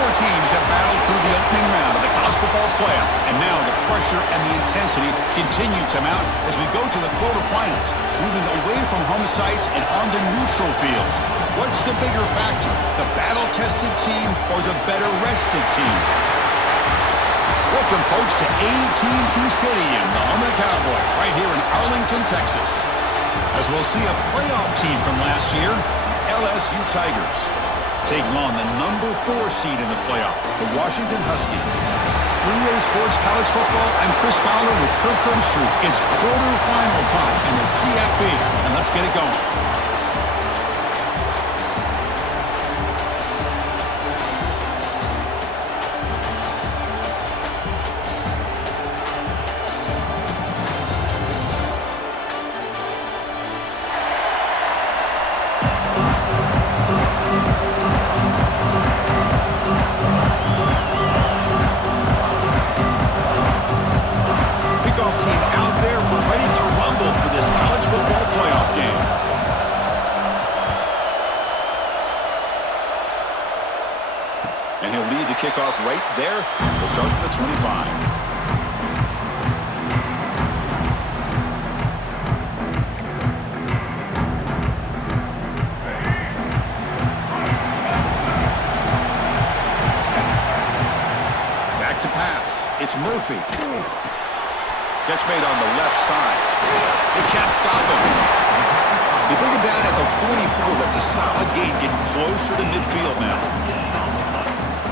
Four teams have battled through the opening round of the college football playoff, and now the pressure and the intensity continue to mount as we go to the quarterfinals, moving away from home sites and onto neutral fields. What's the bigger factor, the battle-tested team or the better-rested team? Welcome, folks, to AT&T Stadium, the home of the Cowboys, right here in Arlington, Texas. As we'll see a playoff team from last year, LSU Tigers, taking on the number 4 seed in the playoff, the Washington Huskies. 3A Sports College Football, I'm Chris Fowler with Kirk Hermstreet. It's quarterfinal time in the CFB, and let's get it going. And he'll lead the kickoff right there. He'll start from the 25. Back to pass. It's Murphy. Catch made on the left side. They can't stop him. They bring him down at the 44. That's a solid gain, getting closer to midfield now.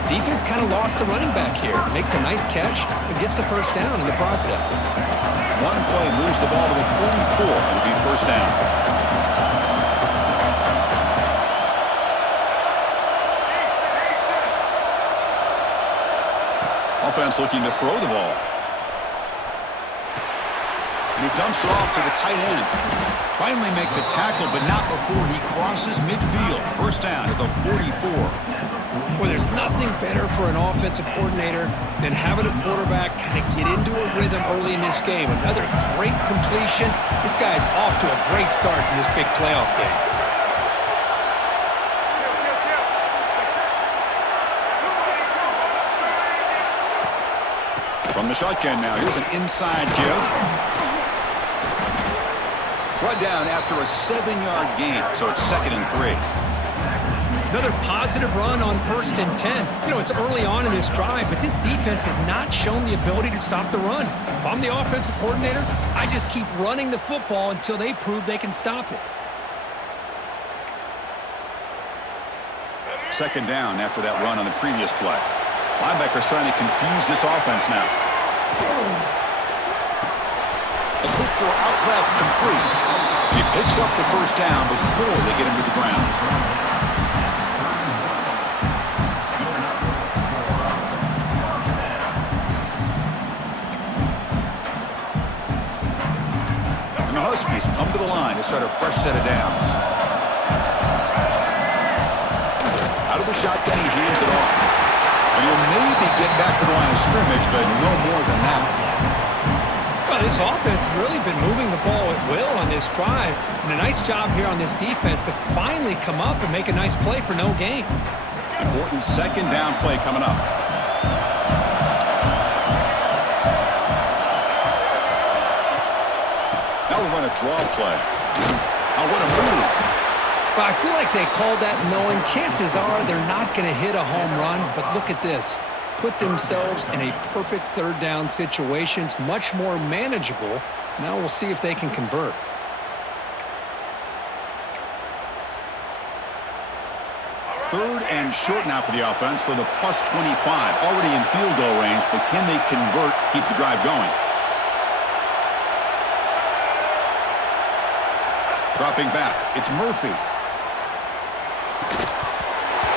Defense kind of lost a running back here. Makes a nice catch and gets the first down in the process. One play moves the ball to the 44. It'll be first down. Offense looking to throw the ball. And he dumps it off to the tight end. Finally make the tackle, but not before he crosses midfield. First down at the 44. Well, there's nothing better for an offensive coordinator than having a quarterback kind of get into a rhythm early in this game. Another great completion. This guy's off to a great start in this big playoff game. From the shotgun now, here's an inside give. Brought down after a 7-yard gain, so it's 2nd and 3. Another positive run on 1st and 10. You know, it's early on in this drive, but this defense has not shown the ability to stop the run. If I'm the offensive coordinator, I just keep running the football until they prove they can stop it. 2nd down after that run on the previous play. Linebackers trying to confuse this offense now. A quick throw out left, complete. He picks up the first down before they get him to the ground. The Huskies come to the line to start a fresh set of downs. Out of the shotgun, he hands it off. And he'll maybe get back to the line of scrimmage, but no more than that. Well, this offense has really been moving the ball at will on this drive. And a nice job here on this defense to finally come up and make a nice play for no gain. Important 2nd down play coming up. Now we run a draw play. Oh, what a move. Well, I feel like they called that knowing chances are they're not going to hit a home run. But look at this. Put themselves in a perfect 3rd down situation. It's much more manageable. Now we'll see if they can convert. Third and short now for the offense for the +25. Already in field goal range, but can they convert, keep the drive going? Dropping back, it's Murphy.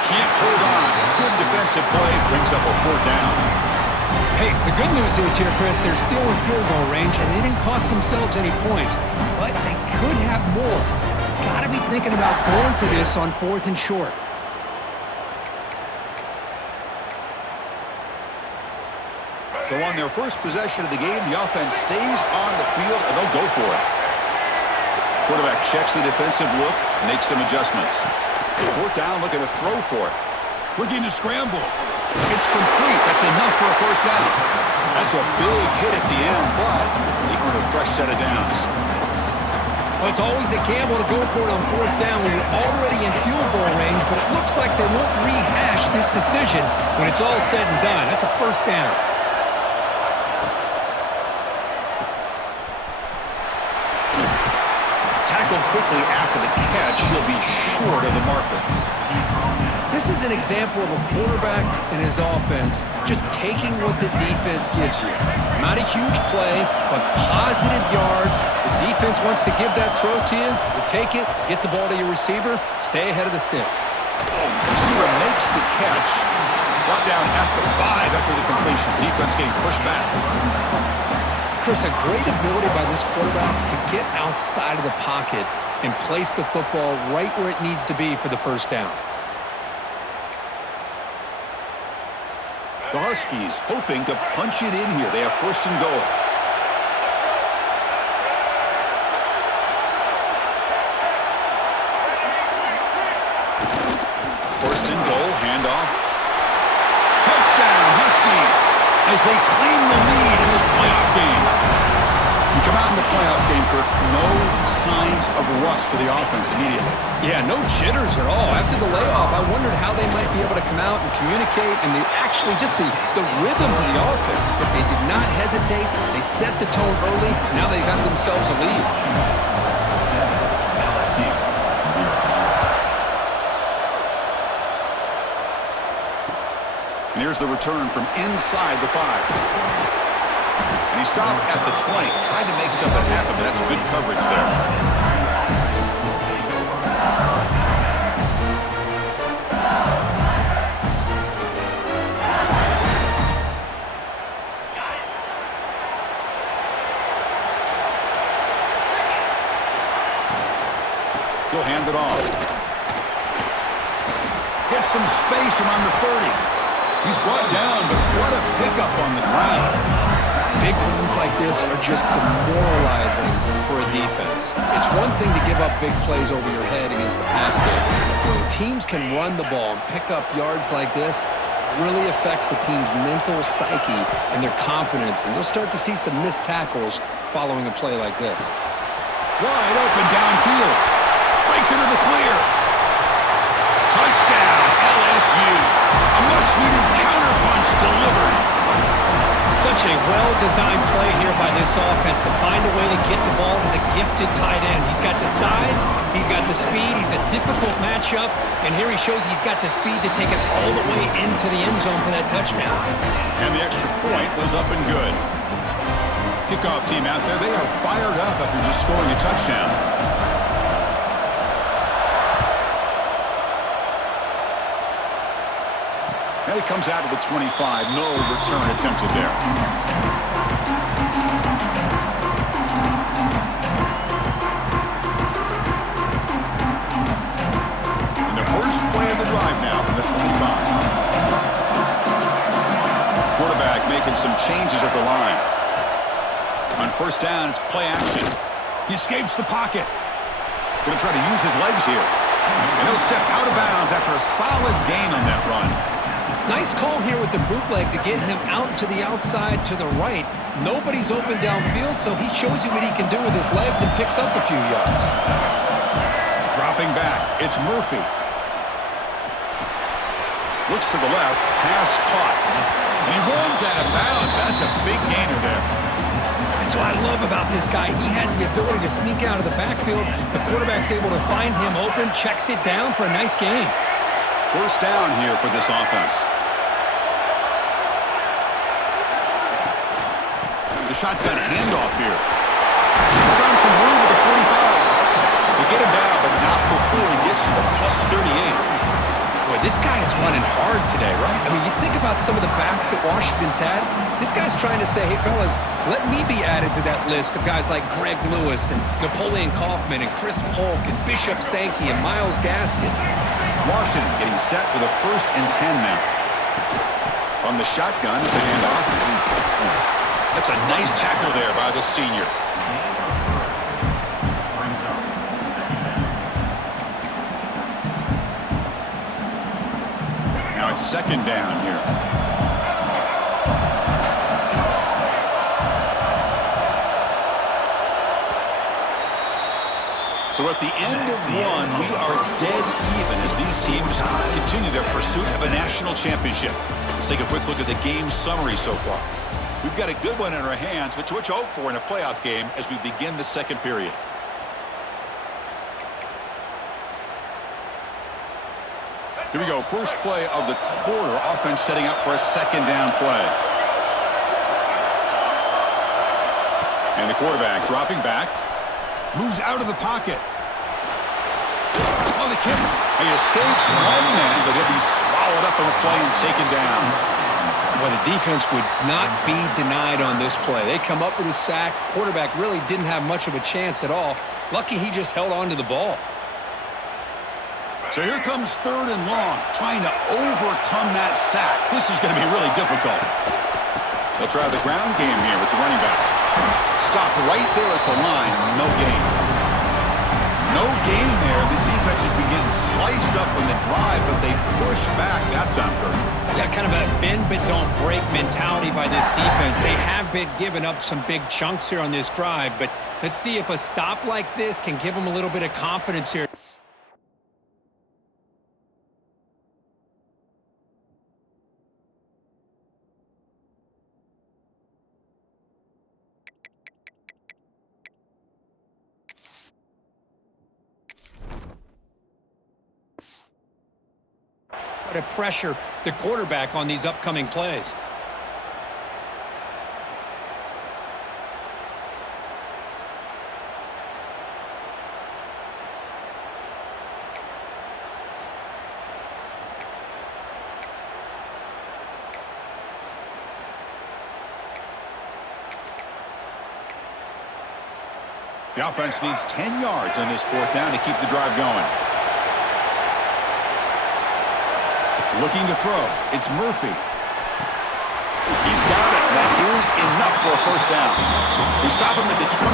Can't hold on. Good defensive play, brings up a 4th down. Hey, the good news is here, Chris, they're still in field goal range, and they didn't cost themselves any points. But they could have more. Got to be thinking about going for this on 4th and short. So on their first possession of the game, the offense stays on the field, and they'll go for it. Quarterback checks the defensive look, makes some adjustments. 4th down, looking to throw for it. Looking to scramble. It's complete. That's enough for a first down. That's a big hit at the end, but they earn a fresh set of downs. Well, it's always a gamble to go for it on fourth down when you're already in field goal range, but it looks like they won't rehash this decision when it's all said and done. That's a first down. Tackled quickly after the catch. He'll be short of the marker. This is an example of a quarterback and his offense just taking what the defense gives you. Not a huge play, but positive yards. The defense wants to give that throw to you. You take it, get the ball to your receiver, stay ahead of the sticks. Receiver makes the catch. Brought down at the 5 after the completion. Defense getting pushed back. Chris, a great ability by this quarterback to get outside of the pocket and place the football right where it needs to be for the first down. The Huskies hoping to punch it in here. They have first and goal. First and goal, handoff. Touchdown, Huskies, as they claim the lead in this playoff game. You come out in the playoff game, Kirk, no signs of rust for the offense immediately. Yeah, no jitters at all. After the layoff, I wondered how they might be able to come out and communicate and actually just the rhythm to the offense. But they did not hesitate. They set the tone early. Now they got themselves a lead. And here's the return from inside the 5. And he stopped at the 20. Tried to make something happen, but that's good coverage there. He'll hand it off. Gets some space around the 30. He's brought down, but what a pickup on the ground. Big runs like this are just demoralizing for a defense. It's one thing to give up big plays over your head against the pass game. When teams can run the ball and pick up yards like this, it really affects the team's mental psyche and their confidence. And you'll start to see some missed tackles following a play like this. Wide open downfield. Breaks into the clear. Touchdown, LSU. A much-needed counterpunch delivered. Such a well-designed play here by this offense to find a way to get the ball to the gifted tight end. He's got the size, he's got the speed, he's a difficult matchup, and here he shows he's got the speed to take it all the way into the end zone for that touchdown. And the extra point was up and good. Kickoff team out there, they are fired up after just scoring a touchdown. And he comes out to the 25. No return attempted there. And the first play of the drive now from the 25. Quarterback making some changes at the line. On first down, it's play action. He escapes the pocket. Going to try to use his legs here. And he'll step out of bounds after a solid gain on that run. Nice call here with the bootleg to get him out to the outside to the right. Nobody's open downfield, so he shows you what he can do with his legs and picks up a few yards. Dropping back, it's Murphy. Looks to the left, pass caught. And he runs out of bounds. That's a big gainer there. That's what I love about this guy. He has the ability to sneak out of the backfield. The quarterback's able to find him open, checks it down for a nice gain. First down here for this offense. The shotgun handoff here. He's found some room at the 45. They get him down, but not before he gets to the plus 38. Boy, this guy is running hard today, right? I mean, you think about some of the backs that Washington's had. This guy's trying to say, hey, fellas, let me be added to that list of guys like Greg Lewis and Napoleon Kaufman and Chris Polk and Bishop Sankey and Myles Gaskin. Washington getting set with a 1st and 10 now. On the shotgun, it's a handoff. That's a nice tackle there by the senior. Now it's second down here. So at the end of one, we are dead even as these teams continue their pursuit of a national championship. Let's take a quick look at the game summary so far. We've got a good one in our hands, but what you hope for in a playoff game as we begin the second period. Here we go. First play of the quarter. Offense setting up for a second down play. And the quarterback dropping back. Moves out of the pocket. Oh, the kicker. He escapes one man, but he'll be swallowed up on the play and taken down. Well, the defense would not be denied on this play. They come up with a sack. Quarterback really didn't have much of a chance at all. Lucky he just held on to the ball. So here comes third and long, trying to overcome that sack. This is going to be really difficult. They'll try the ground game here with the running back. Stop right there at the line. No gain. No gain there. This defense has been getting sliced up in the drive, but they push back that time, Kurt. Yeah, kind of a bend but don't break mentality by this defense. They have been giving up some big chunks here on this drive, but let's see if a stop like this can give them a little bit of confidence here. To pressure the quarterback on these upcoming plays. The offense needs 10 yards on this fourth down to keep the drive going. Looking to throw. It's Murphy. He's got it. That is enough for a first down. They stop him at the 23.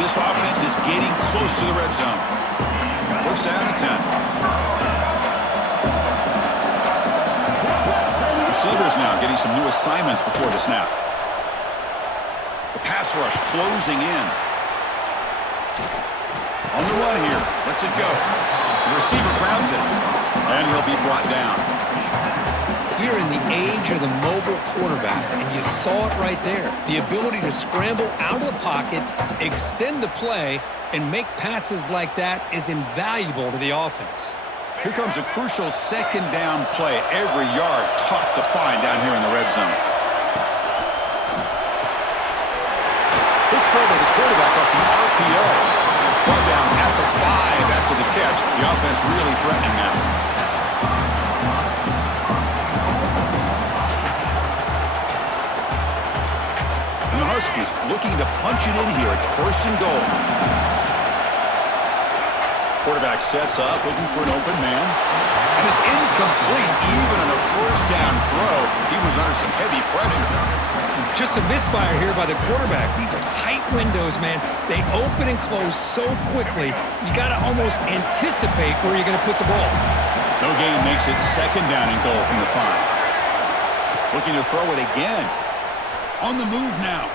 This offense is getting close to the red zone. First down at 10. Receivers now getting some new assignments before the snap. The pass rush closing in. On the run here. Lets it go. The receiver grabs it. And he'll be brought down. We're in the age of the mobile quarterback, and you saw it right there. The ability to scramble out of the pocket, extend the play, and make passes like that is invaluable to the offense. Here comes a crucial second down play. Every yard tough to find down here in the red zone. Big throw by the quarterback off the RPO. Brought down at the 5 after the catch. The offense really threatening now. And the Huskies looking to punch it in here. It's first and goal. Quarterback sets up, looking for an open man. And it's incomplete, even on a first down throw. He was under some heavy pressure. Just a misfire here by the quarterback. These are tight windows, man. They open and close so quickly, you got to almost anticipate where you're going to put the ball. No gain makes it second down and goal from the 5. Looking to throw it again. On the move now.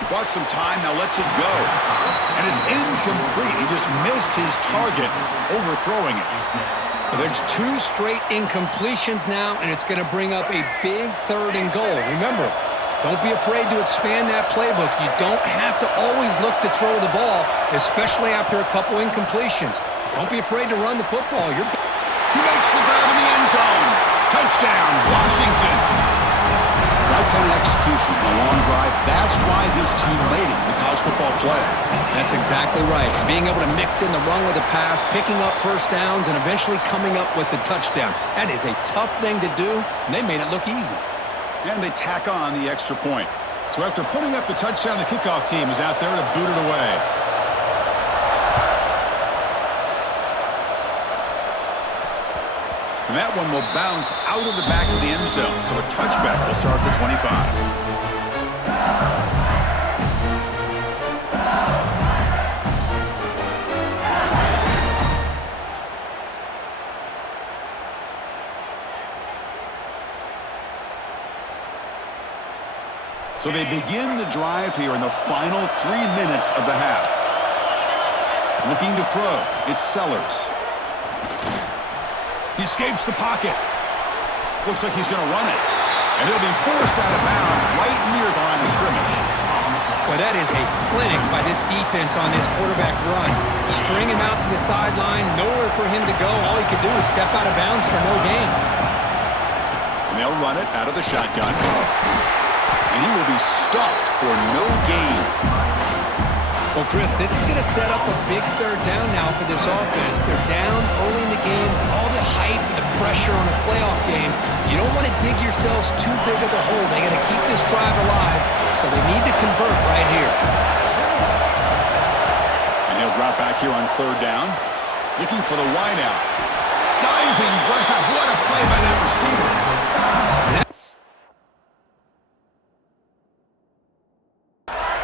He bought some time, now lets it go. And it's incomplete. He just missed his target, overthrowing it. Well, there's 2 straight incompletions now, and it's going to bring up a big third and goal. Remember, don't be afraid to expand that playbook. You don't have to always look to throw the ball, especially after a couple incompletions. Don't be afraid to run the football. He makes the grab in the end zone. Touchdown, Washington. That kind of execution, a long drive, that's why this team made it to the college football playoff. That's exactly right. Being able to mix in the run with the pass, picking up first downs, and eventually coming up with the touchdown. That is a tough thing to do, and they made it look easy. And they tack on the extra point. So after putting up the touchdown, the kickoff team is out there to boot it away. And that one will bounce out of the back of the end zone. So a touchback will start at the 25. So they begin the drive here in the final 3 minutes of the half. Looking to throw. It's Sellers. He escapes the pocket. Looks like he's going to run it. And he'll be forced out of bounds right near the line of scrimmage. Well, that is a clinic by this defense on this quarterback run. String him out to the sideline, nowhere for him to go. All he could do is step out of bounds for no gain. And they'll run it out of the shotgun. And he will be stuffed for no gain. Well, Chris, this is going to set up a big third down now for this offense. They're down early in the game. All the hype and the pressure on a playoff game. You don't want to dig yourselves too big of a hole. They got to keep this drive alive, so they need to convert right here. And he'll drop back here on third down, looking for the wideout. Diving grab. What a play by that receiver.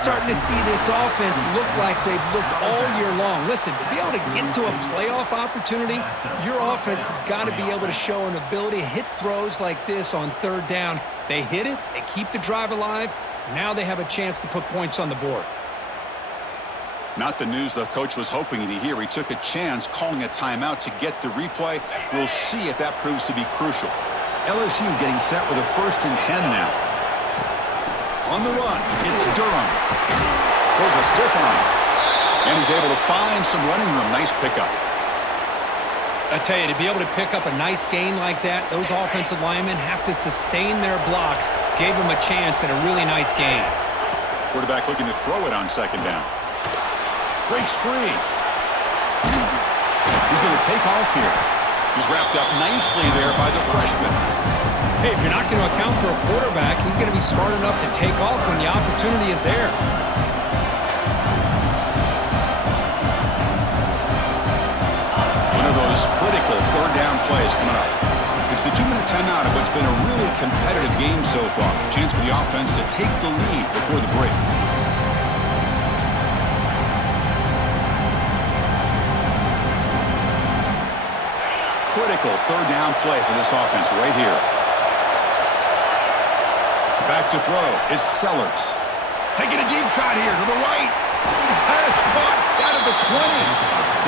Starting to see this offense look like they've looked all year long. Listen, to be able to get to a playoff opportunity, your offense has got to be able to show an ability to hit throws like this on third down. They hit it, they keep the drive alive. Now they have a chance to put points on the board. Not the news the coach was hoping to hear. He took a chance calling a timeout to get the replay. We'll see if that proves to be crucial. LSU getting set with a 1st and 10 now. On the run, it's Durham. Throws a stiff arm. And he's able to find some running room. Nice pickup. I tell you, to be able to pick up a nice gain like that, those offensive linemen have to sustain their blocks. Gave them a chance at a really nice gain. Quarterback looking to throw it on 2nd down. Breaks free. He's going to take off here. He's wrapped up nicely there by the freshman. Hey, if you're not going to account for a quarterback, he's going to be smart enough to take off when the opportunity is there. One of those critical 3rd down plays coming up. It's the 2-minute timeout of what's been a really competitive game so far. Chance for the offense to take the lead before the break. Critical 3rd down play for this offense right here. Back to throw. It's Sellers. Taking a deep shot here to the right. Has caught out of the 20.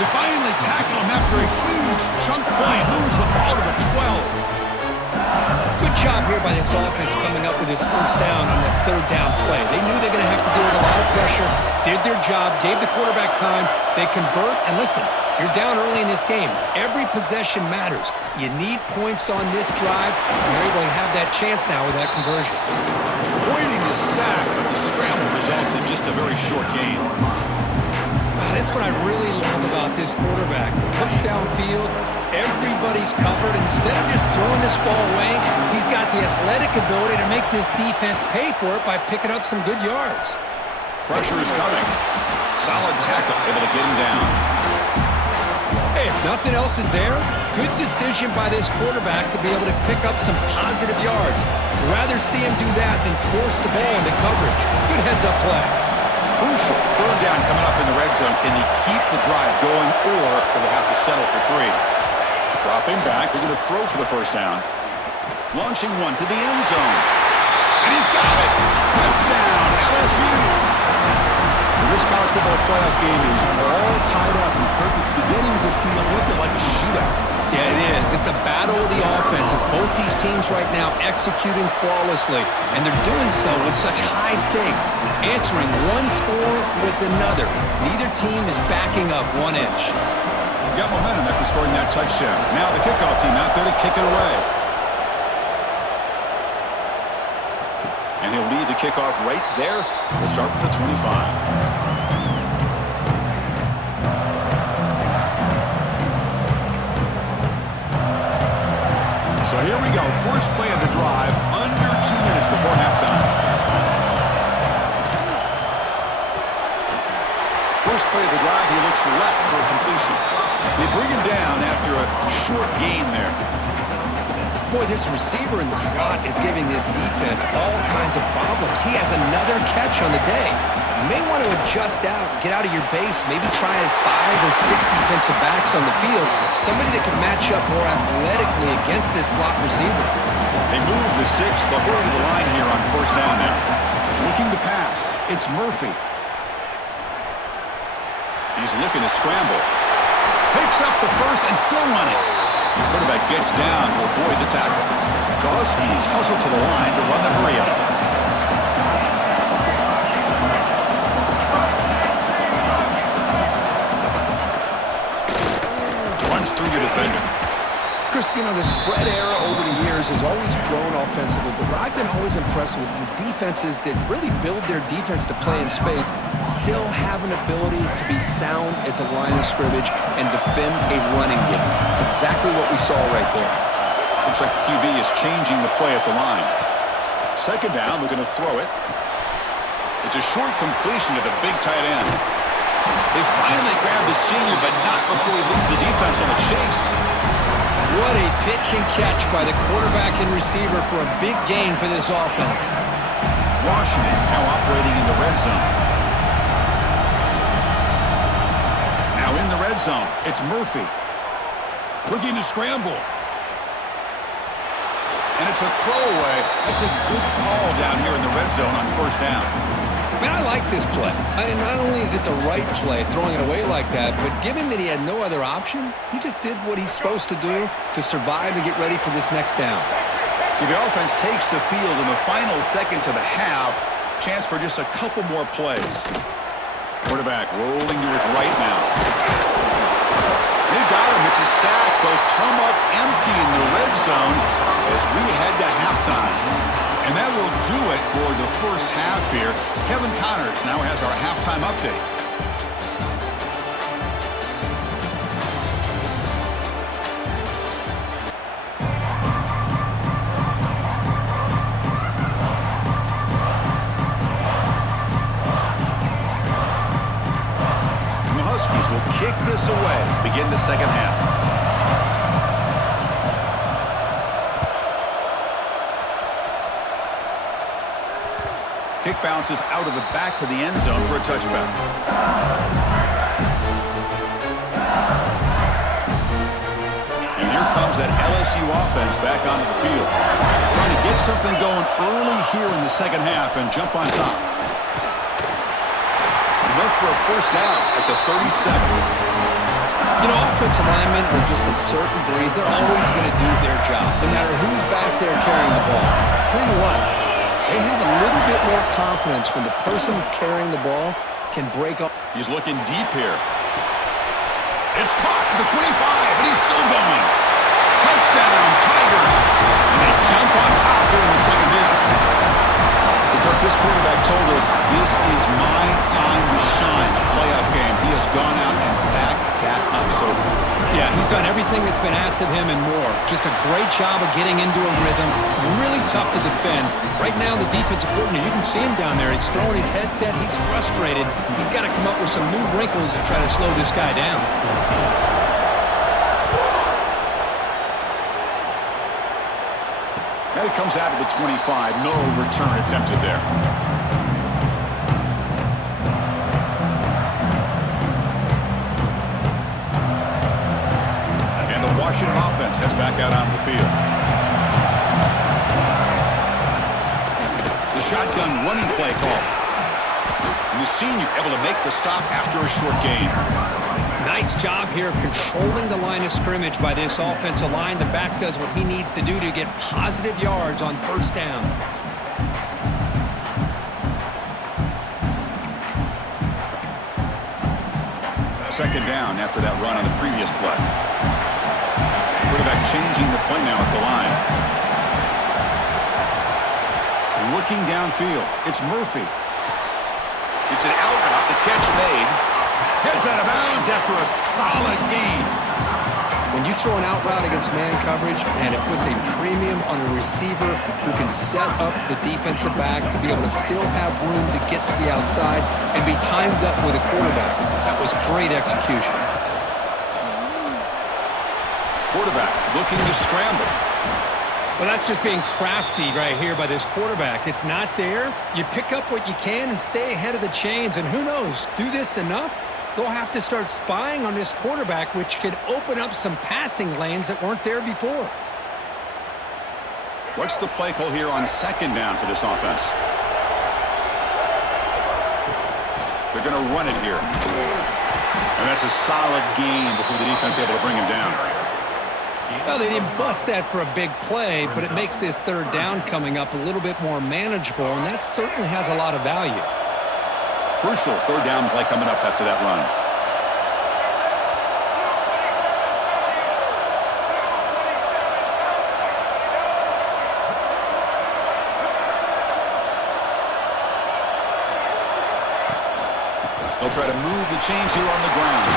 They finally tackle him after a huge chunk play. Moves the ball to the 12. Good job here by this offense coming up with his 1st down on that 3rd down play. They knew they're going to have to deal with a lot of pressure, did their job, gave the quarterback time. They convert, and listen, you're down early in this game. Every possession matters. You need points on this drive, and you're able to have that chance now with that conversion. Avoiding the sack, but the scramble results in just a very short gain. That's what I really love about this quarterback. Looks downfield, everybody's covered. Instead of just throwing this ball away, he's got the athletic ability to make this defense pay for it by picking up some good yards. Pressure is coming. Solid tackle, able to get him down. Hey, if nothing else is there, good decision by this quarterback to be able to pick up some positive yards. Rather see him do that than force the ball into coverage. Good heads-up play. Crucial 3rd down coming up in the red zone. Can he keep the drive going, or will they have to settle for 3? Dropping back, they're going to throw for the 1st down. Launching one to the end zone. And he's got it! Touchdown, LSU! This college football playoff game is all tied up, and Kirk, it's beginning to feel a little bit like a shootout. Yeah, it is. It's a battle of the offenses. Both these teams right now executing flawlessly, and they're doing so with such high stakes, answering one score with another. Neither team is backing up 1 inch. Got momentum after scoring that touchdown. Now the kickoff team out there to kick it away. And he'll lead the kickoff right there. We'll start with the 25. So here we go. First play of the drive, under 2 minutes before halftime. First play of the drive, he looks left for a completion. They bring him down after a short gain there. Boy, this receiver in the slot is giving this defense all kinds of problems. He has another catch on the day. You may want to adjust out, get out of your base, maybe try 5 or 6 defensive backs on the field, somebody that can match up more athletically against this slot receiver. They move the 6, but we're to the line here on 1st down now. Looking to pass. It's Murphy. He's looking to scramble. Picks up the first and still running. Quarterback gets down to avoid the tackle. The Huskies hustle to the line to run the hurry up. Runs through the defender. Chris, the spread era over the years has always grown offensively, but what I've been always impressed with defenses that really build their defense to play in space still have an ability to be sound at the line of scrimmage and defend a running game. It's exactly what we saw right there. Looks like the QB is changing the play at the line. Second down, we're going to throw it. It's a short completion to the big tight end. They finally grab the senior, but not before he leads the defense on the chase. What a pitch and catch by the quarterback and receiver for a big gain for this offense. Washington now operating in the red zone. Now in the red zone, it's Murphy. Looking to scramble. And it's a throwaway. That's a good call down here in the red zone on first down. Man, I like this play. Not only is it the right play, throwing it away like that, but given that he had no other option, he just did what he's supposed to do to survive and get ready for this next down. See, the offense takes the field in the final seconds of the half. Chance for just a couple more plays. Quarterback rolling to his right now. They've got him. It's a sack. They'll come up empty in the red zone as we head to halftime. And that will do it for the first half here. Kevin Connors now has our halftime update. And the Huskies will kick this away to begin the second half. Kick bounces out of the back of the end zone for a touchback. And here comes that LSU offense back onto the field. Trying to get something going early here in the second half and jump on top. And look for a first down at the 37. Offensive linemen are just a certain breed. They're always going to do their job, no matter who's back there carrying the ball. I tell you what, they have a little bit more confidence when the person that's carrying the ball can break up. He's looking deep here. It's caught at the 25, and he's still going. Touchdown, Tigers. And they jump on top here in the second half. Kirk, this quarterback told us this is my time to shine. A playoff game. He has gone out and backed that up so far. Yeah, he's done everything that's been asked of him and more. Just a great job of getting into a rhythm. Really tough to defend. Right now, the defensive coordinator, you can see him down there. He's throwing his headset. He's frustrated. He's got to come up with some new wrinkles to try to slow this guy down. Now he comes out of the 25. No return attempted there. And the Washington offense heads back out onto the field. The shotgun running play call. And the senior able to make the stop after a short gain. Nice job here of controlling the line of scrimmage by this offensive line. The back does what he needs to do to get positive yards on first down. Second down after that run on the previous play. Quarterback changing the play now at the line. Looking downfield. It's Murphy. It's an out route. The catch made. Heads out of bounds after a solid gain. When you throw an out route against man coverage, and it puts a premium on a receiver who can set up the defensive back to be able to still have room to get to the outside and be timed up with a quarterback. That was great execution. Quarterback looking to scramble. Well, that's just being crafty right here by this quarterback. It's not there. You pick up what you can and stay ahead of the chains. And who knows, do this enough, they'll have to start spying on this quarterback, which could open up some passing lanes that weren't there before. What's the play call here on second down for this offense? They're going to run it here. And that's a solid gain before the defense able to bring him down. Well, they didn't bust that for a big play, but it makes this third down coming up a little bit more manageable, and that certainly has a lot of value. Crucial third down play coming up after that run. They'll try to move the chains here on the ground.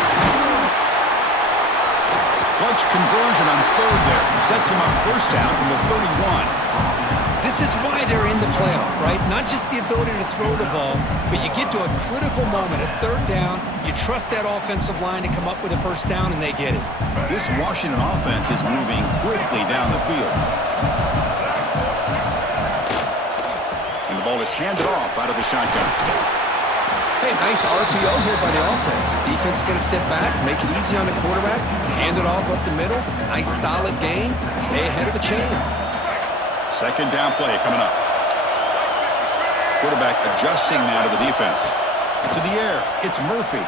Clutch conversion on third there. Sets him up first down from the 31. This is why they're in the playoff, right? Not just the ability to throw the ball, but you get to a critical moment, a third down, you trust that offensive line to come up with a first down, and they get it. This Washington offense is moving quickly down the field. And the ball is handed off out of the shotgun. Hey, nice RPO here by the offense. Defense is going to sit back, make it easy on the quarterback, hand it off up the middle. Nice solid gain. Stay ahead of the chains. Second down play coming up. Quarterback adjusting now to the defense. To the air, it's Murphy.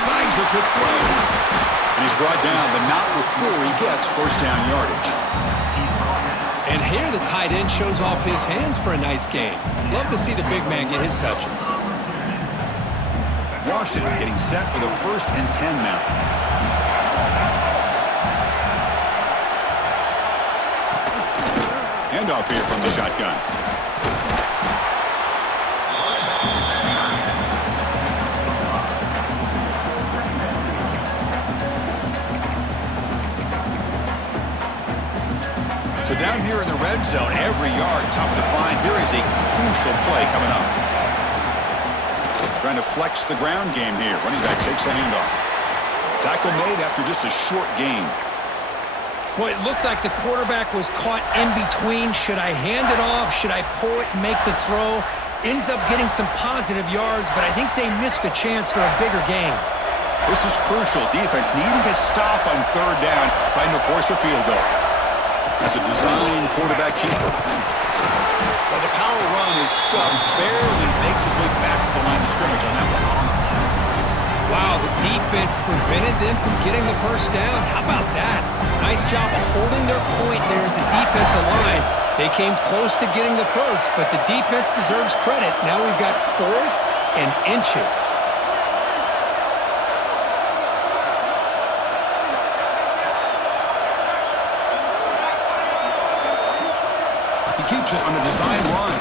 Signs a good throw. And he's brought down, but not before he gets first down yardage. And here the tight end shows off his hands for a nice gain. Love to see the big man get his touches. Washington getting set for the 1st and 10 now. Handoff here from the shotgun. So down here in the red zone, every yard tough to find. Here is a crucial play coming up. Trying to flex the ground game here. Running back takes the handoff. Tackle made after just a short gain. Boy, it looked like the quarterback was caught in between. Should I hand it off? Should I pull it and make the throw? Ends up getting some positive yards, but I think they missed a chance for a bigger gain. This is crucial. Defense needing a stop on third down, trying to force a field goal. That's a design quarterback keeper. Well, the power run is stuffed. Barely makes his way back to the line of scrimmage on that one. Wow, the defense prevented them from getting the first down. How about that? Nice job of holding their point there at the defensive line. They came close to getting the first, but the defense deserves credit. Now we've got 4th and inches. He keeps it on the design run.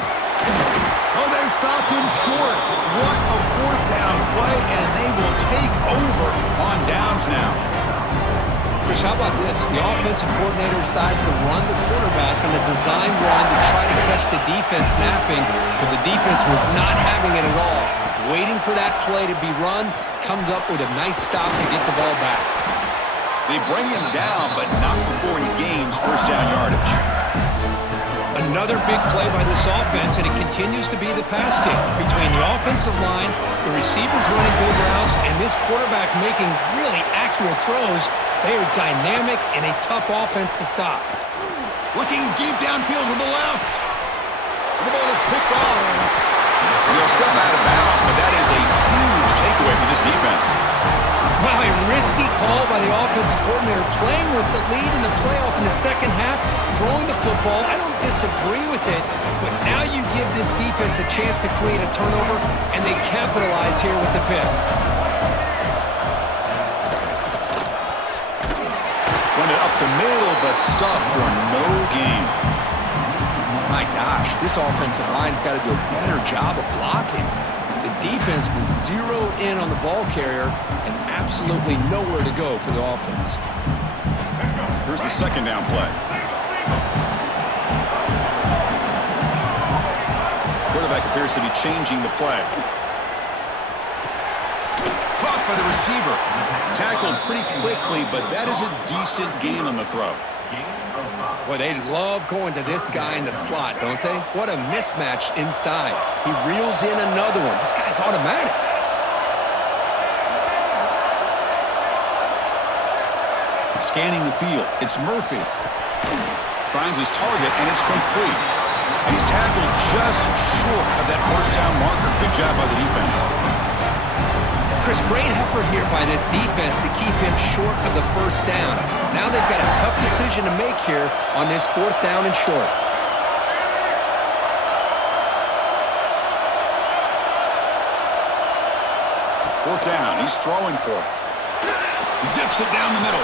Oh, they've stopped him short. What a 4th down play, and they will take over on downs now. Chris, how about this? The offensive coordinator decides to run the quarterback on the design run to try to catch the defense napping, but the defense was not having it at all. Waiting for that play to be run, comes up with a nice stop to get the ball back. They bring him down, but not before he gains first down yardage. Another big play by this offense, and it continues to be the pass game. Between the offensive line, the receivers running good routes, and this quarterback making really accurate throws, they are dynamic and a tough offense to stop. Looking deep downfield to the left. The ball is picked off. He'll step out of bounds, but that is a huge takeaway for this defense. Wow, a risky call by the offensive coordinator, playing with the lead in the playoff in the second half, throwing the football. I don't disagree with it, but now you give this defense a chance to create a turnover, and they capitalize here with the pick. Run it up the middle, but stuff for no gain. My gosh, this offensive line's got to do a better job of blocking. The defense was zeroed in on the ball carrier and absolutely nowhere to go for the offense. Here's the second down play. Quarterback appears to be changing the play. Caught by the receiver. Tackled pretty quickly, but that is a decent gain on the throw. Boy, they love going to this guy in the slot, don't they? What a mismatch inside. He reels in another one. This guy's automatic. Scanning the field. It's Murphy. Finds his target, and it's complete. And he's tackled just short of that first down marker. Good job by the defense. Chris, great effort here by this defense to keep him short of the first down. Now they've got a tough decision to make here on this 4th down and short. Fourth down, he's throwing for it. Zips it down the middle.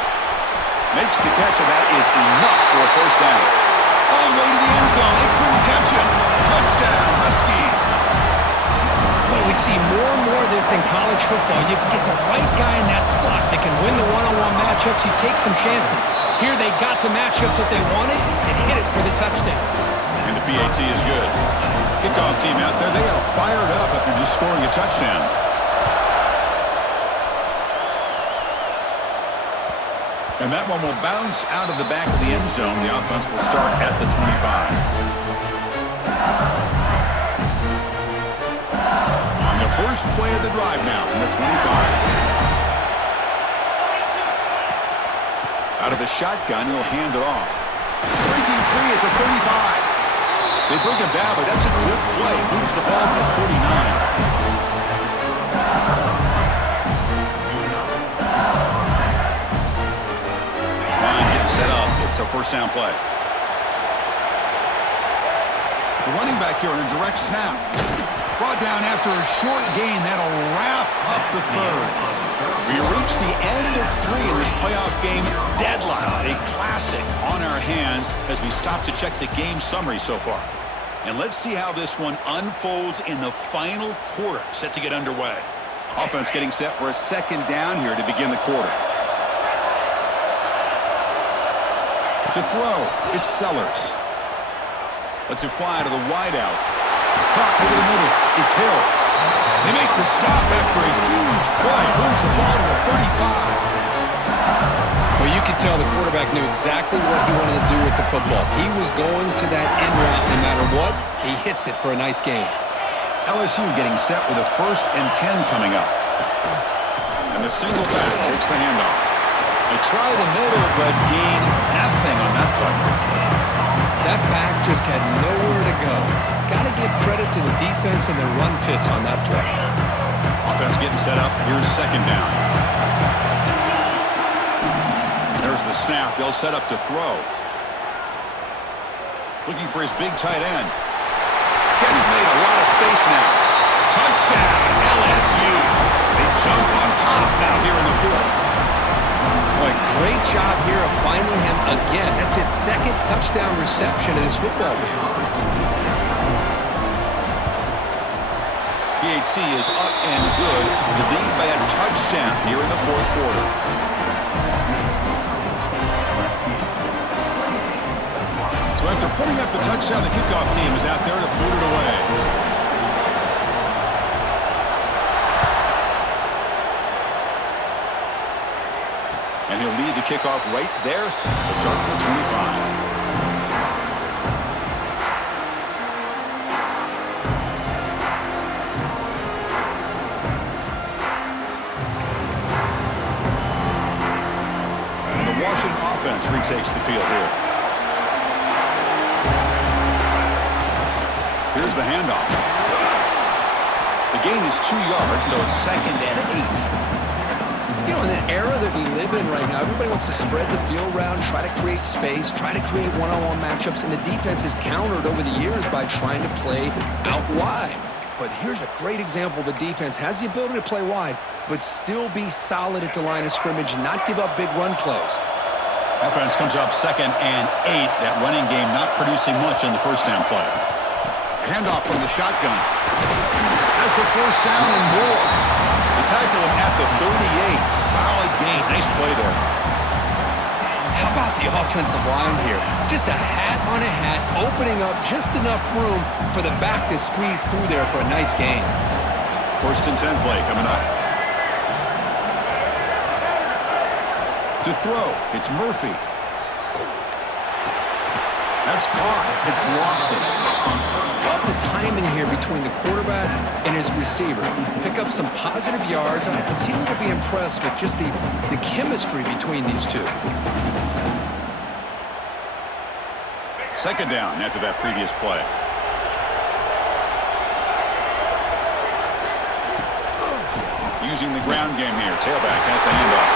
Makes the catch, and that is enough for a first down. All the way to the end zone. They couldn't catch him. Touchdown, Huskies. Boy, we see more and more of this in college football. You can get the right guy in that slot that can win the one-on-one matchups. You take some chances. Here they got the matchup that they wanted and hit it for the touchdown. And the PAT is good. Kickoff team out there, they are fired up after just scoring a touchdown. And that one will bounce out of the back of the end zone. The offense will start at the 25. On the first play of the drive now from the 25. Out of the shotgun, he'll hand it off. Breaking free at the 35. They bring him down, but that's a good play. Moves the ball to the 49. Set up. It's a first down play. The running back here on a direct snap. Brought down after a short gain. That'll wrap up the third. We reach the end of 3 in this playoff game. Deadline. A classic on our hands as we stop to check the game summary so far. And let's see how this one unfolds in the final quarter. Set to get underway. Offense getting set for a second down here to begin the quarter. To throw, it's Sellers. Lets it fly to the wideout. Caught over the middle, it's Hill. They make the stop after a huge play. Moves the ball to the 35. Well, you could tell the quarterback knew exactly what he wanted to do with the football. He was going to that end route no matter what. He hits it for a nice gain. LSU getting set with a 1st and 10 coming up. And the single back takes the handoff. They try the middle, but gain nothing on that play. That back just had nowhere to go. Got to give credit to the defense and their run fits on that play. Offense getting set up. Here's second down. There's the snap. They'll set up to throw. Looking for his big tight end. Catch made, a lot of space now. Touchdown, LSU. They jump on top now here in the 4th. Boy, great job here of finding him again. That's his 2nd touchdown reception in his football game. PAT is up and good. The lead by a touchdown here in the 4th quarter. So after putting up the touchdown, the kickoff team is out there to boot it away. And he'll lead the kickoff right there to start from the 25. And the Washington offense retakes the field here. Here's the handoff. The gain is 2 yards, so it's 2nd and 8. You know, in the era that we live in right now, everybody wants to spread the field around, try to create space, try to create one-on-one matchups, and the defense is countered over the years by trying to play out wide. But here's a great example. The defense has the ability to play wide, but still be solid at the line of scrimmage and not give up big run plays. Offense comes up 2nd and 8. That running game not producing much on the first down play. Handoff from the shotgun. Has the first down and more. They tackle him at the 38. Solid gain. Nice play there. How about the offensive line here? Just a hat on a hat, opening up just enough room for the back to squeeze through there for a nice gain. 1st and 10 play coming up. To throw, it's Murphy. That's caught. It's Lawson. Love the timing here between the quarterback and his receiver. Pick up some positive yards, and I continue to be impressed with just the chemistry between these two. Second down after that previous play. Using the ground game here. Tailback has the handoff.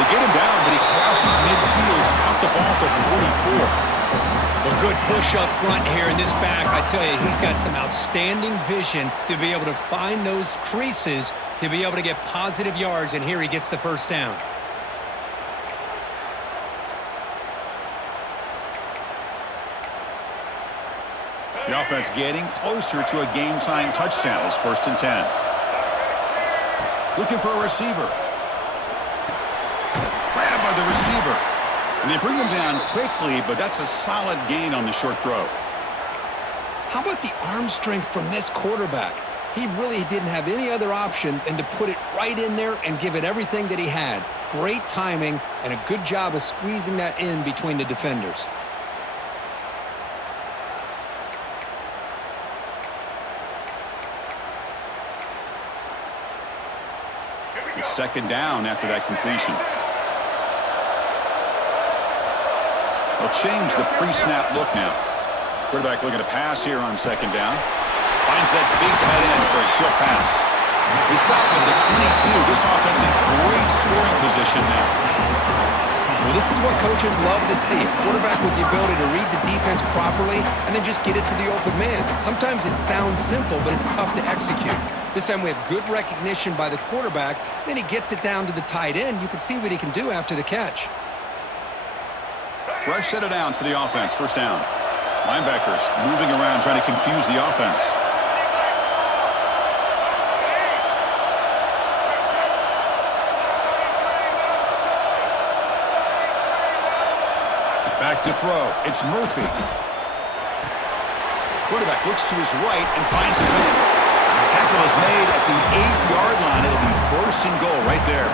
They get him down, but he crosses midfield. Out the ball to 44. Well, good push up front here in this back. I tell you, he's got some outstanding vision to be able to find those creases, to be able to get positive yards, and here he gets the first down. The offense getting closer to a game-tying touchdown. It's 1st and 10. Looking for a receiver. Grabbed by the receiver. And they bring him down quickly, but that's a solid gain on the short throw. How about the arm strength from this quarterback? He really didn't have any other option than to put it right in there and give it everything that he had. Great timing and a good job of squeezing that in between the defenders. It's second down after that completion. They'll change the pre-snap look now. Quarterback looking to pass here on second down. Finds that big tight end for a short pass. He's stopped at the 22. This offense in great scoring position now. Well, this is what coaches love to see. A quarterback with the ability to read the defense properly and then just get it to the open man. Sometimes it sounds simple, but it's tough to execute. This time we have good recognition by the quarterback. Then he gets it down to the tight end. You can see what he can do after the catch. Fresh set of downs for the offense. First down. Linebackers moving around trying to confuse the offense. Back to throw. It's Murphy. Quarterback looks to his right and finds his man. Tackle is made at the 8-yard line. It'll be 1st and goal right there.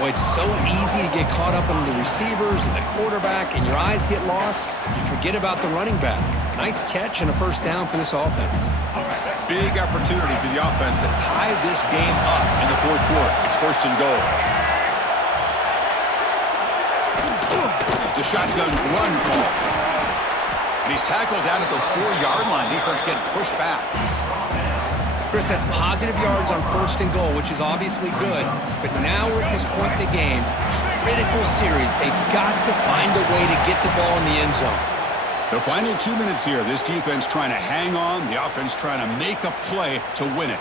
Boy, it's so easy to get caught up in the receivers and the quarterback, and your eyes get lost. You forget about the running back. Nice catch and a first down for this offense. Big opportunity for the offense to tie this game up in the 4th quarter. It's 1st and goal. It's a shotgun run call. And he's tackled down at the 4-yard line. Defense getting pushed back. Chris, that's positive yards on 1st and goal, which is obviously good. But now we're at this point in the game, critical series. They've got to find a way to get the ball in the end zone. The final 2 minutes here. This defense trying to hang on. The offense trying to make a play to win it.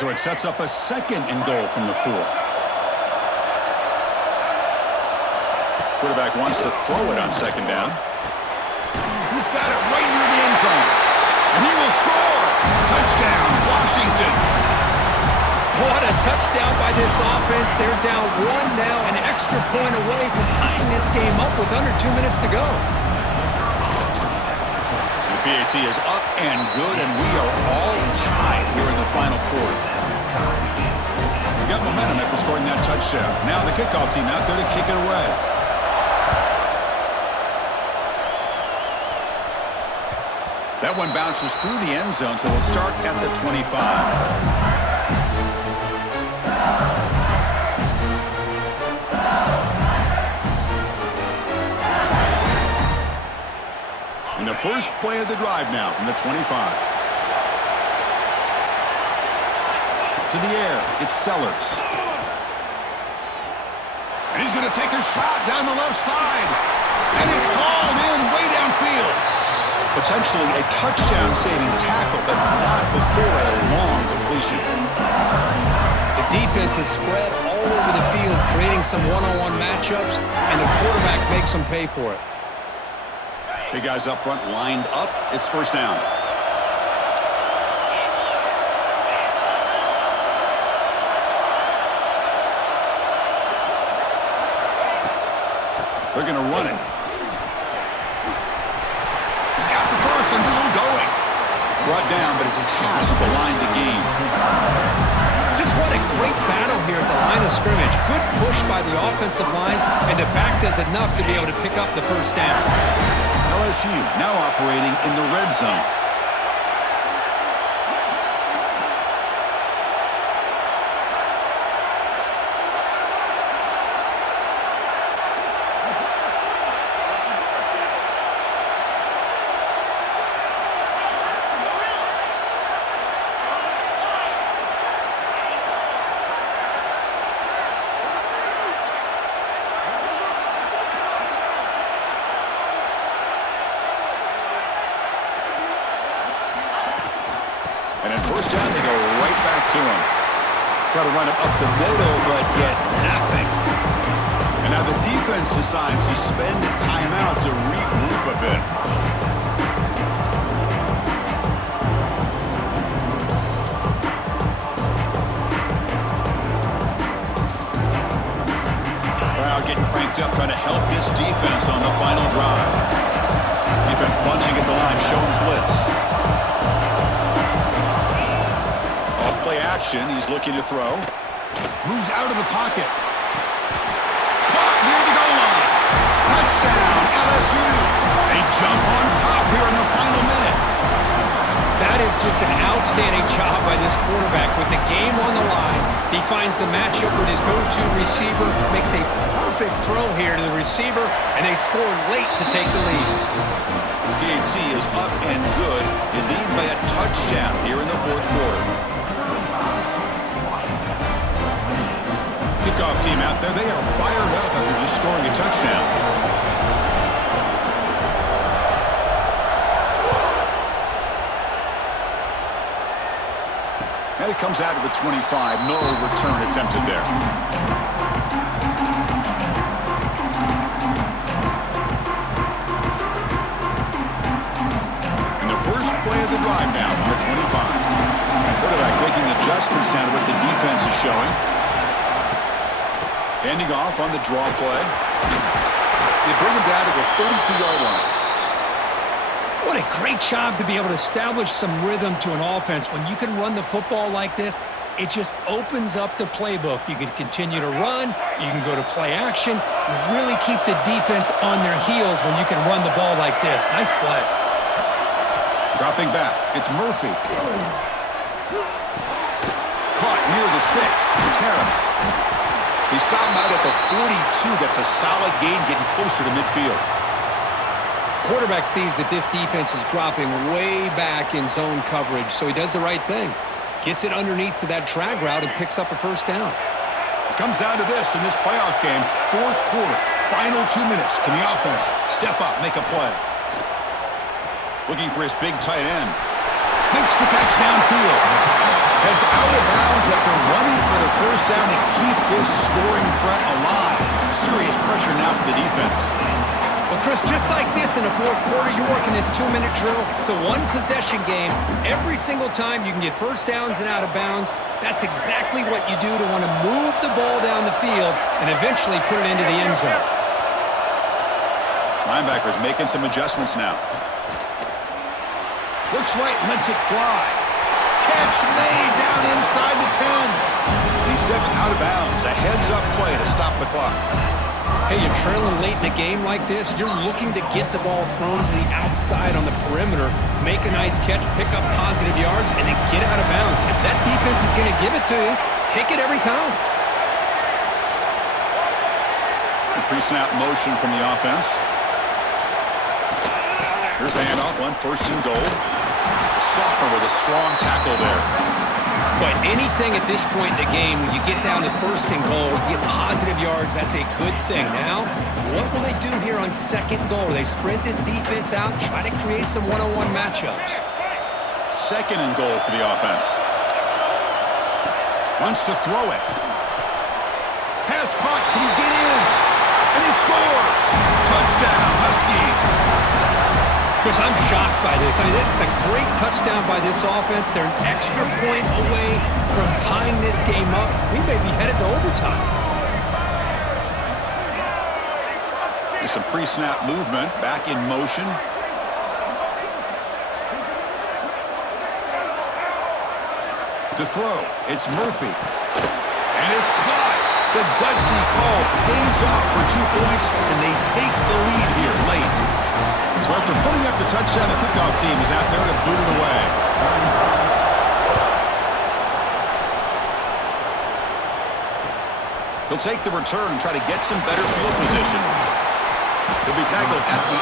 So it sets up a 2nd and goal from the 4. Quarterback wants to throw it on second down. He's got it right near the end zone. And he will score. Touchdown, Washington. What a touchdown by this offense. They're down 1 now, an extra point away from tying this game up with under 2 minutes to go. The PAT is up and good, and we are all tied here in the final quarter. We got momentum after scoring that touchdown. Now the kickoff team out there to kick it away. That one bounces through the end zone, so they'll start at the 25. And the first play of the drive now from the 25. To the air, it's Sellers. And he's going to take a shot down the left side. And it's hauled in way downfield. Potentially a touchdown-saving tackle, but not before a long completion. The defense is spread all over the field, creating some one-on-one matchups, and the quarterback makes them pay for it. Big guys up front lined up. It's first down. They're going to run it. He's got the first and still going. Brought down, but it's past the line to gain. Just what a great battle here at the line of scrimmage. Good push by the offensive line, and the back does enough to be able to pick up the first down. LSU now operating in the red zone. And at first down, they go right back to him. Try to run it up the middle, but get nothing. And now the defense decides to spend a timeout to regroup a bit. Crowd getting cranked up, trying to help this defense on the final drive. Defense bunching at the line, showing blitz. Off-play action, he's looking to throw. Moves out of the pocket. Caught near the goal line. Touchdown, LSU. They jump on top here in the final minute. That is just an outstanding job by this quarterback. With the game on the line, he finds the matchup with his go-to receiver, makes a perfect throw here to the receiver, and they score late to take the lead. PAT is up and good. They lead by a touchdown here in the fourth quarter. Kickoff team out there, they are fired up after just scoring a touchdown. And it comes out to the 25. No return attempted there. And the first play of the drive now from the 25. Quarterback making adjustments now to what the defense is showing. Handing off on the draw play. They bring him down to the 32-yard line. What a great job to be able to establish some rhythm to an offense. When you can run the football like this, it just opens up the playbook. You can continue to run. You can go to play action. You really keep the defense on their heels when you can run the ball like this. Nice play. Dropping back. It's Murphy. Caught near the sticks. It's Harris. He stopped out at the 42. That's a solid gain, getting closer to midfield. Quarterback sees that this defense is dropping way back in zone coverage, so he does the right thing. Gets it underneath to that drag route and picks up a first down. It comes down to this in this playoff game. Fourth quarter, final 2 minutes. Can the offense step up, make a play? Looking for his big tight end. Makes the catch downfield. Heads out of bounds after running for the first down to keep this scoring threat alive. Serious pressure now for the defense. Well, Chris, just like this in the fourth quarter, you're working this 2-minute drill. It's a one-possession game. Every single time you can get first downs and out of bounds, that's exactly what you do to want to move the ball down the field and eventually put it into the end zone. Linebackers making some adjustments now. Looks right, lets it fly. Catch made down inside the 10. And he steps out of bounds. A heads-up play to stop the clock. Hey, you're trailing late in the game like this, you're looking to get the ball thrown to the outside on the perimeter, make a nice catch, pick up positive yards, and then get out of bounds. If that defense is going to give it to you, take it every time. A pre-snap motion from the offense. Here's the handoff on first and goal. The sophomore with a strong tackle there. But anything at this point in the game, when you get down to first and goal, get positive yards, that's a good thing. Now, what will they do here on second goal? They sprint this defense out, try to create some one-on-one matchups. Second and goal for the offense. Wants to throw it. Pass caught. Can he get in? And he scores. Touchdown, Huskies. Chris, I'm shocked by this. I mean, this is a great touchdown by this offense. They're an extra point away from tying this game up. We may be headed to overtime. There's some pre-snap movement. Back in motion. To throw. It's Murphy. And it's caught. The gutsy call pays off for 2 points, and they take the lead here late. So after putting up the touchdown, the kickoff team is out there to boot it away. He'll take the return and try to get some better field position. He'll be tackled at the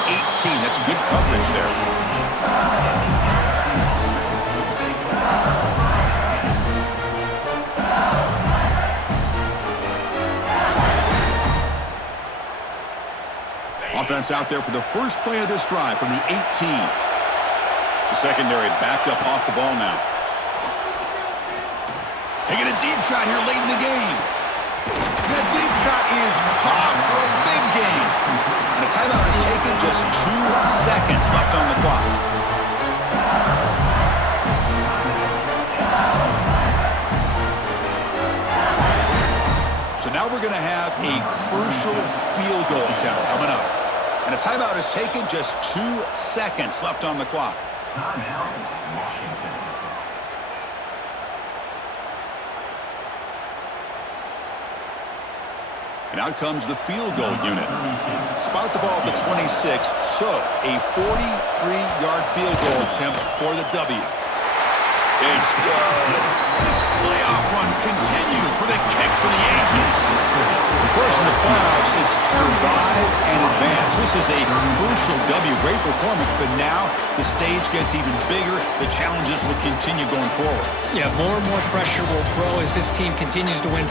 18. That's good coverage there. Offense out there for the first play of this drive from the 18. The secondary backed up off the ball now. Taking a deep shot here late in the game. The deep shot is caught for a big gain. And a timeout is taken, just 2 seconds left on the clock. So now we're going to have a crucial field goal attempt coming up. And a timeout is taken, just 2 seconds left on the clock. Timeout, Washington. And out comes the field goal unit. Spot the ball at the 26, so a 43-yard field goal attempt for the W. It's good. This playoff run continues with a kick for the ages. Of course, in the playoffs, it's survive and advance. This is a crucial W. Great performance, but now the stage gets even bigger. The challenges will continue going forward. Yeah, more and more pressure will grow as this team continues to win